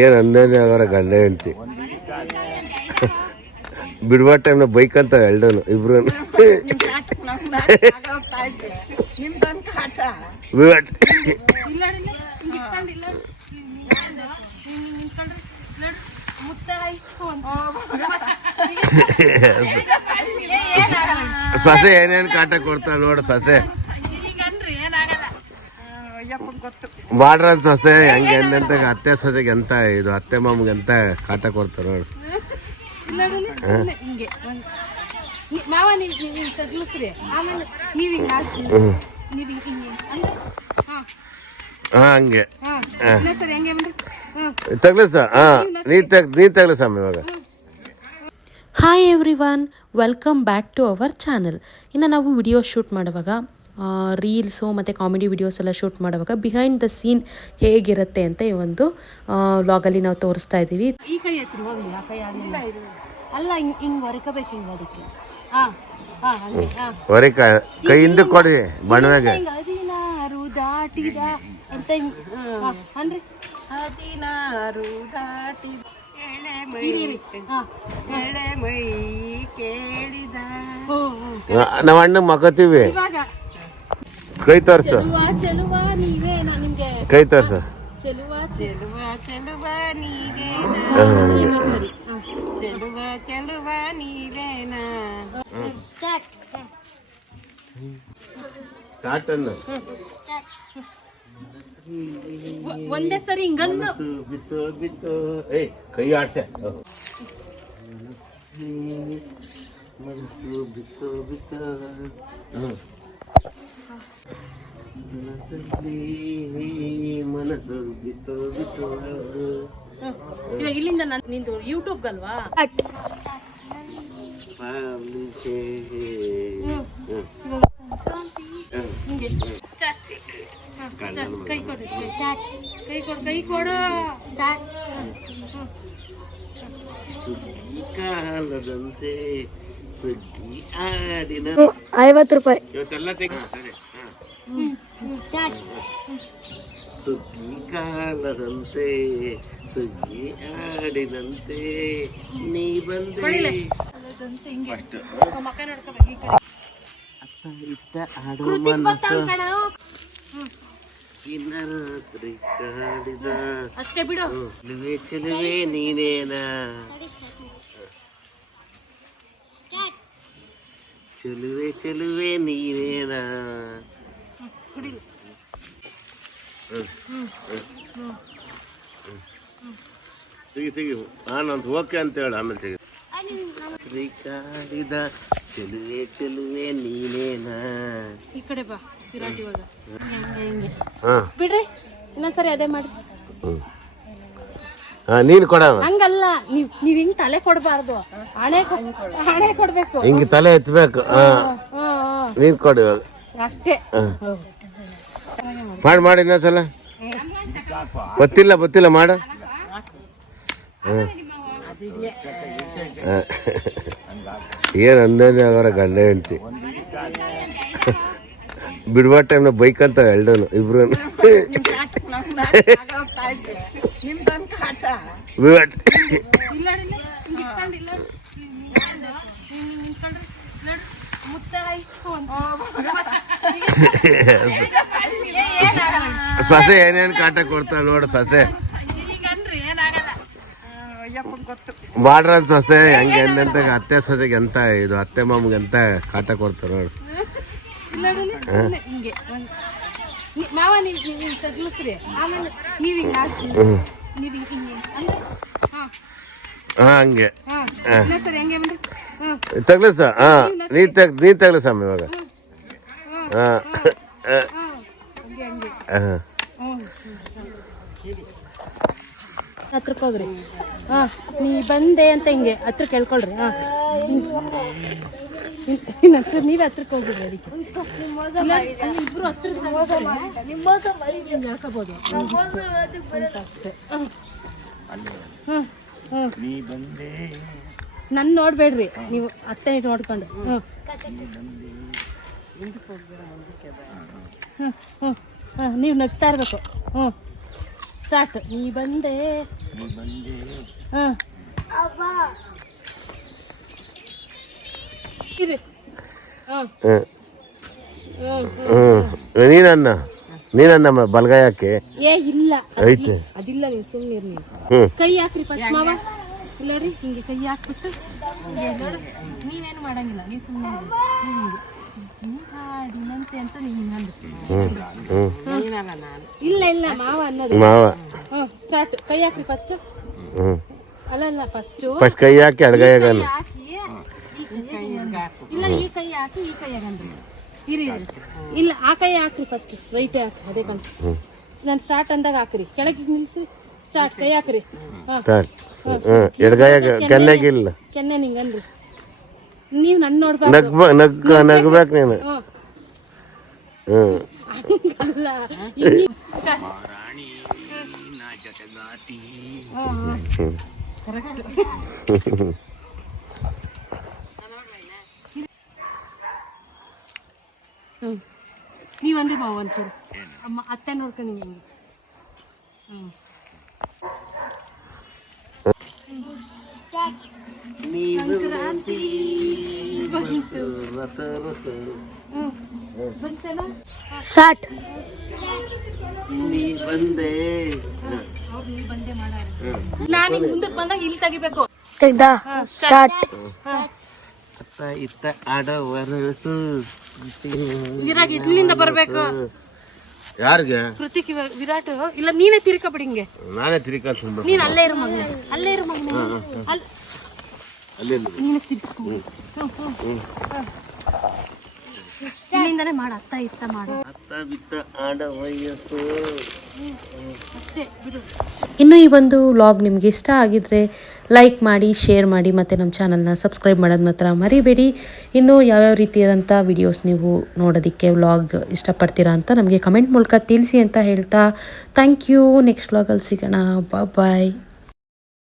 ಏನು ಅಂದೇ ಅವರ ಗಂಡ ಹೆಂಡ್ತಿ ಬಿಡುವ ಟೈಮ್ನ ಬೈಕ್ ಅಂತ ಎಲ್ಡನು ಇಬ್ರು ಸೊಸೆ ಏನೇನು ಕಾಟ ಕೊಡ್ತಾಳ ನೋಡು ಸೊಸೆ ಮಾಡ್ರ ಸೊಸೆ ಹೆಂಗೆ ಎಂತ ಅತ್ತೆ ಸೊಸೆಗೆ ಎಂತ ಇದು ಅತ್ತೆ ಮಾಮಗೆ ಎಂತ ಕಾಟ ಕೊಡ್ತಾರ ನೋಡು. ಹಂಗೆ ತಗ್ಲಸ ನೀ ತಗ್ಲಸಮ್ಮ ಇವಾಗ. Hi everyone, welcome back to our channel. ಇನ್ನು ನಾವು ವಿಡಿಯೋ ಶೂಟ್ ಮಾಡುವಾಗ ರೀಲ್ಸು ಮತ್ತು ಕಾಮಿಡಿ ವಿಡಿಯೋಸ್ ಎಲ್ಲ ಶೂಟ್ ಮಾಡುವಾಗ ಬಿಹೈಂಡ್ ದ ಸೀನ್ ಹೇಗಿರುತ್ತೆ ಅಂತ ಈ ಒಂದು ವ್ಲಾಗಲ್ಲಿ ನಾವು ತೋರಿಸ್ತಾ ಇದ್ದೀವಿ. ಈ ಕೈ ಎತ್ತಿ ಹೋಗ್ಲಿ, ಆ ಕೈ ಆಗಲಿಲ್ಲ ಅಲ್ಲ, ಹಿಂಗೆ ಹೊರಕಬೇಕು, ಹಿಂಗೆ ಅದಕ್ಕೆ ಹೊರಕ ಕೈ ಹಿಂದೆ ಕೊಡಿ ಬಣ್ಣವಾಗಿ ಹದಿನಾರು ದಾಟಿದ ಅಂತ ಅಂದ್ರೆ 16 ದಾಟಿದ ಎಳೆ ಮೈ ಕೇಳಿದ ನಾವು ಅಣ್ಣ ಮಗತೀವಿ. ಕೈ ತೋರ್ಸು, ಚೆಲುವ ನೀವೇನಾ, ನಿಮ್ಗೆ ಕೈ ತೋರ್ಸು. ಚೆಲುವ ಚೆಲುವ ಚೆಲುವ ನೀವೇನಾ, ಸರಿ ಚೆಲುವ ಚೆಲುವ ನೀವೇನಾ. ಒಂದೇ ಸರಿ ಹಿಂಗಂದು ಬಿತ್ತು ಬಿತ್ತು ಕೈ ಆಡ್ಸೆ ಮನಸ್ಸು ಬಿತ್ತು ಬಿತ್ತು ಮನಸ್ಸು ಬಿತ್ತು ಬಿತ್ತು. ಇಲ್ಲಿಂದ ನಿಂದು ಯೂಟ್ಯೂಬ್ ಅಲ್ವಾ? ಕೈ ಕೊಡು, ಕೈ ಕೊಡು, ಕೈ ಕೊಡು. ಕಾಲದಂತೆ ಸುಗ್ಗಿ ಆಡಿನ 50 ರೂಪಾಯಿ ಇವತ್ತೆಲ್ಲ ಸುಗ್ಗಿ ಕಾಲದಂತೆ ಸುಗ್ಗಿ ಆಡಿನಂತೆ ನೀ ಬಂದೆ. ಆಡು ಮನಸ್ಸು ರಾತ್ರಿ ಕಾಡಿದ ಅಷ್ಟೇ ಬಿಡು. ಚೆಲುವೆ ಚೆಲುವೆ ನೀನೇನ, ಚೆಲುವೆ ಚೆಲುವೆ ನೀನೇನ. ತೆಗಿ ತೆಗಿ, ನಾನೊಂದು ಓಕೆ ಅಂತ ಹೇಳು, ಆಮೇಲೆ ತೆಗಿ. ರಾತ್ರಿ ಕಾಡಿದ ಚೆಲುವೆ ಚೆಲುವೆ ನೀನೇನ. ಈ ಕಡೆ ಬಾ, ಬಿಡ್ರಿ ಇನ್ನೊಂದ್ಸರಿ ಅದೇ ಮಾಡಿ. ನೀನು ಕೊಡ, ಹಂಗಲ್ಲ, ನೀವ್ ಹಿಂಗ್ ತಲೆ ಕೊಡ್ಬಾರ್ದು, ಹಣೆ ಕೊಡ್ಬೇಕು, ಹಿಂಗೆ ತಲೆ ಎತ್ತಬೇಕು. ನೀನ್ ಕೊಡು ಇವಾಗ ಅಷ್ಟೇ. ಮಾಡಿ ಇನ್ನೊಂದ್ಸಲ. ಗೊತ್ತಿಲ್ಲ ಮಾಡು. ಏನು ಅಂದೇ ಅವರ ಗಂಡ ಹೆಂಡ್ತಿ ಬಿಡುವ ಟೈಮ್ನ ಬೈಕ್ ಅಂತ ಎಲ್ಡನು ಇಬ್ರು ಸೊಸೆ ಏನೇನು ಕಾಟ ಕೊಡ್ತಾಳ ನೋಡು ಸೊಸೆ ಮಾಡ್ರ ಸೊಸೆ ಹೆಂಗೆ ಎಂತ ಅತ್ತೆ ಸೊಸೆಗೆ ಎಂತ ಇದು ಅತ್ತೆ ಮಾಮಗೆ ಎಂತ ಕಾಟ ಕೊಡ್ತಾರ ನೋಡು. ಮಾವ ನೀವು ತಗ್ಲಿಸ್ರಿ, ಆಮೇಲೆ ನೀವು ಹಂಗೆ ಸರಿ ಹಂಗೆ ತಗ್ಲಸ. ನೀ ತಗ್ಲಸಮ್ಮ ಇವಾಗ. ಹತ್ರಕ್ಕೆ ಹೋಗ್ರಿ. ನೀ ಬಂದೆ ಅಂತ ಹಿಂಗೆ ಹತ್ರ ಕೇಳ್ಕೊಳ್ರಿ. ನೀವೇ ಹತ್ರಕ್ಕೆ ಹೋಗ್ಬಿಡ್ರಿ. ಅದಕ್ಕೆ ಇಬ್ರು ಹತ್ರ ಹಾಕಬಹುದು. ನನ್ನ ನೋಡ್ಬೇಡ್ರಿ, ನೀವು ಅತ್ತೆ ನೋಡ್ಕೊಂಡು. ಹಾಂ ನೀವು ನಗ್ತಾ ಇರಬೇಕು. ಹ್ಞೂ ಸ್ಟಾರ್ಟ್. ನೀ ಬಂದೆ. ಹಾಂ ಇರಿ. ಹಾಂ ನೀನನ್ನ ಬಲಗೈಯಾಕೆ ಏ ಇಲ್ಲ ಐತೆ ಅದಿಲ್ಲ, ನೀವು ಸುಮ್ಮನೆ ಇರಿ. ನೀವು ಹ್ಮ್ ಕೈ ಹಾಕ್ರಿ ಫಸ್ಟ್ ಮಾವ. ಇಲ್ಲ ನೋಡ್ರಿ ಹಿಂಗೆ ಕೈ ಹಾಕ್ಬಿಟ್ಟು ನೋಡಿ, ನೀವೇನು ಮಾಡಂಗಿಲ್ಲ, ನೀವು ಸುಮ್ಮನೆ ಹಾಡಿನಂತೆ ಅಂತ ನೀವು ಹಿಂಗಂದು. ಇಲ್ಲ ಇಲ್ಲ ಮಾವ ಅನ್ನೋದು. ಮಾವ ಸ್ಟಾರ್ಟ್. ಕೈ ಹಾಕ್ರಿ ಫಸ್ಟ್. ಅಲ್ಲ ಫಸ್ಟು ಕೈ ಹಾಕಿ ಅಡ್ಗೈಯಾಗ ಹಾಕಿ ಈ ಇಲ್ಲ ಈ ಕೈ ಹಾಕಿ ಈ ಕೈಯಾಗಂದ್ರಿ. ಇರಿ ಇಲ್ಲ ಆ ಕೈ ಹಾಕ್ರಿ ಫಸ್ಟ್. ರೈಟ್ ಹಾಕಿ ಅದೇ ಕಣ್. ನಾನು ಸ್ಟಾರ್ಟ್ ಅಂದಾಗ ಹಾಕ್ರಿ, ಕೆಳಗೆ ನಿಲ್ಸಿ. ಸ್ಟಾರ್ಟ್. ಕೈ ಹಾಕ್ರಿ. ಎಡಗೈಯಾಗ ಕೆನ್ನೆಗಿಲ್ಲ ಕೆನ್ನೆ ನಿಂಗಂದ್ರಿ. ನೀವು ನನ್ನ ನೋಡ್ಬಾರ್ದು, ನಗ್ಬೇಕು ನೀನು. ಅಲ್ಲ ನೀವಂದ್ರಿ ಮಾವು ಒಂಚೂರು ಅಮ್ಮ ಅತ್ತೆ ನೋಡ್ಕೊಂಡು ಹಿಂಗೆ. ಸ್ಟಾರ್ಟ್. ನಾನು ಮುಂದಕ್ಕೆ ಬಂದಾಗ ಇಲ್ಲಿ ತೆಗಿಬೇಕು. ತೆಗ್ದ. ಸ್ಟಾರ್ಟ್. ಇತ್ತ ಆಡವರಸು ವಿರಾಟ್ ಇಲ್ಲಿಂದ ಬರ್ಬೇಕು. ಯಾರಿಗೆ? ಕೃತಿಕ್ ವಿರಾಟ್. ಇಲ್ಲ ನೀನೇ ತಿರ್ಕಬಿಡಿ ಹಿಂಗೆ. ನಾನೇ ತಿರ್ಕೊಂಡು ನೀನ್ ಅಲ್ಲೇ ಇರು ಮಗನೇ, ಅಲ್ಲೇ ಇರು ಮಗನೇ. ಅಲ್ಲಿ ನೀನೇ ತಿರ್ಕೊ. ಇಲ್ಲಿಂದಾನೆ ಮಾಡು, ಅತ್ತ ಇತ್ತ ಮಾಡು. ಅತ್ತ ಬಿತ್ತ ಆಡವಯಸ್ಸು. ಅಷ್ಟೇ ಬಿಡು. ಇನ್ನು ಈ ಒಂದು ವ್ಲಾಗ್ ನಿಮಗೆ ಇಷ್ಟ ಆಗಿದ್ರೆ ಲೈಕ್ ಮಾಡಿ, ಶೇರ್ ಮಾಡಿ, ಮತ್ತು ನಮ್ಮ ಚಾನಲ್ನ ಸಬ್ಸ್ಕ್ರೈಬ್ ಮಾಡೋದು ಮಾತ್ರ ಮರಿಬೇಡಿ. ಇನ್ನು ಯಾವ್ಯಾವ ರೀತಿಯಾದಂಥ ವಿಡಿಯೋಸ್ ನೀವು ನೋಡೋದಕ್ಕೆ ವ್ಲಾಗ್ ಇಷ್ಟಪಡ್ತೀರಾ ಅಂತ ನಮಗೆ ಕಮೆಂಟ್ ಮೂಲಕ ತಿಳಿಸಿ ಅಂತ ಹೇಳ್ತಾ ಥ್ಯಾಂಕ್ ಯು. ನೆಕ್ಸ್ಟ್ ವ್ಲಾಗಲ್ಲಿ ಸಿಗೋಣ. ಬಾಯ್.